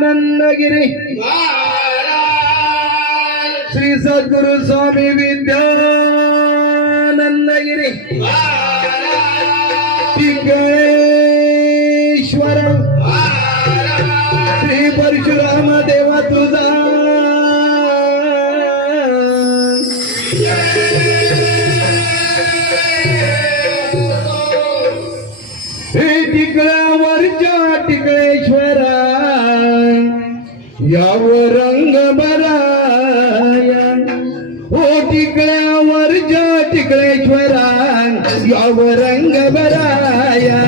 विद्यानंदगिरी श्री सद्गुरु स्वामी विद्यानंदगिरी। श्री परशुराम देवा तुझा यावर रंग बराया हो टिकळ्यावरच्या टिकळेश्वरा यावर रंग बराया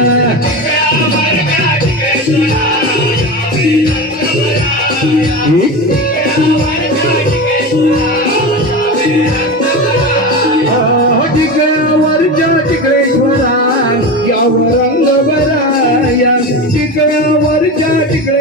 टिकळ्यावरच्या टिकळेश्वरा यावर रंग बराया टिकळ्यावरच्या टिकळेश्वरा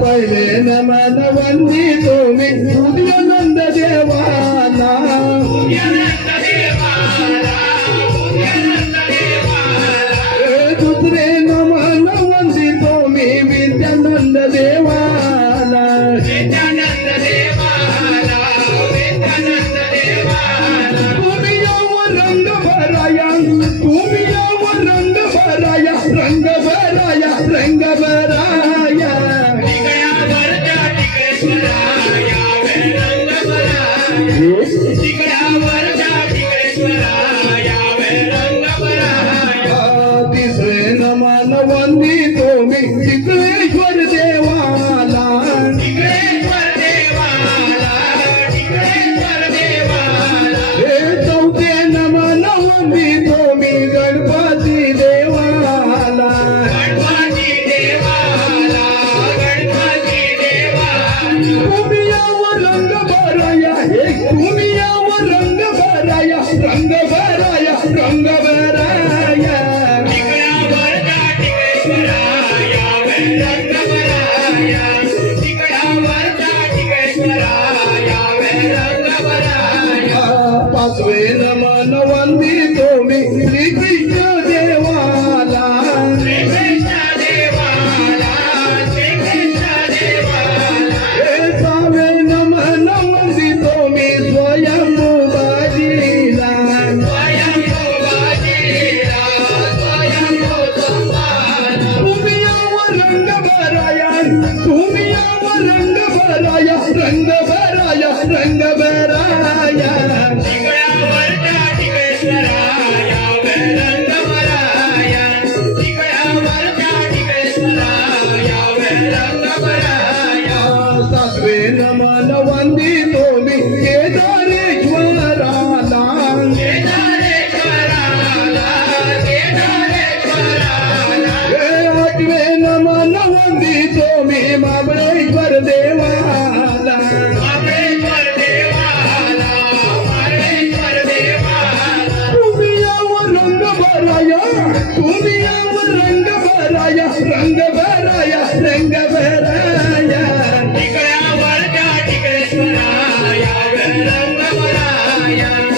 पहिले नमन वंदितो तिसरे नमन वंदी तुम्ही चिकलेश्वर देवाला అయ్యాము రంగవరాయ రంగవరాయ రంగవరాయ పాస్వే सातवे नमन वंदी तुम्ही केदारेश्वराला हे आठवे नमन वंदी Yeah.